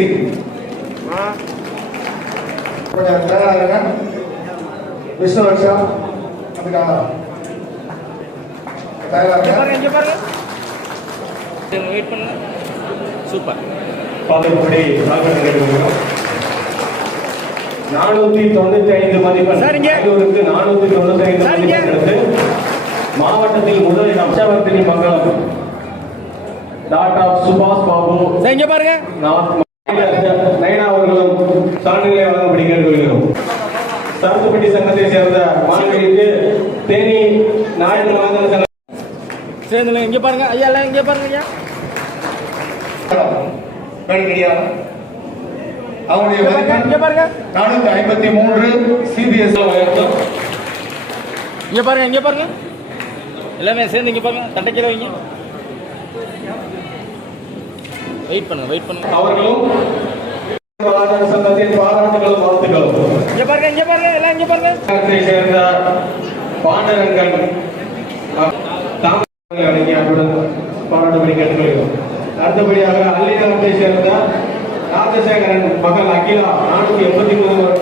ஜெயஸ்ரீ கொஞ்சம் தயாராக விஷ்ணு வருஷா அதுக்காக தயாராக வெயிட் பண்ணுங்க. சூப்பர். பாதப்படி 495 மதிப்பெண் 495 மதிப்பெண் எடுத்து மாவட்டத்தில் முதல் இடம் அச்சவர்த்தினி மங்கலம் டாக்டர் சுபாஷ் பாபு இங்க பாருங்க நயனா அவர்களும் சான்றிதழை வழங்கும்படி கேட்டுக்கொள்கிறோம். சரத்துப்பட்டி சங்கத்தை சேர்ந்த மாணவிகளுக்கு தேனி நாயகர் மாதர் சங்கம் சேர்ந்து இங்க பாருங்க ஐயா, எல்லாம் இங்க பாருங்க ஐயா. அவருடைய இங்க பாருங்க 453 சிபிஎஸ் உயர்த்தும். இங்க பாருங்க இங்க பாருங்க எல்லாமே சேர்ந்து இங்க பாருங்க தட்டைக்கிற வைங்க. வெயிட் பண்ணுங்க. அவர்களும் சங்கத்தின் பாராட்டுகளும் வாழ்த்துக்களும். இங்க பாருங்க எல்லாம் இங்க பாருங்க. சேர்ந்த பாண்டரங்கன் பாராட்டுபடி கேட்டுக்கொள்கிறோம். அடுத்தபடியாக அல்லிநகரத்தை சேர்ந்த ராஜசேகரன் மகள் அகிலா 483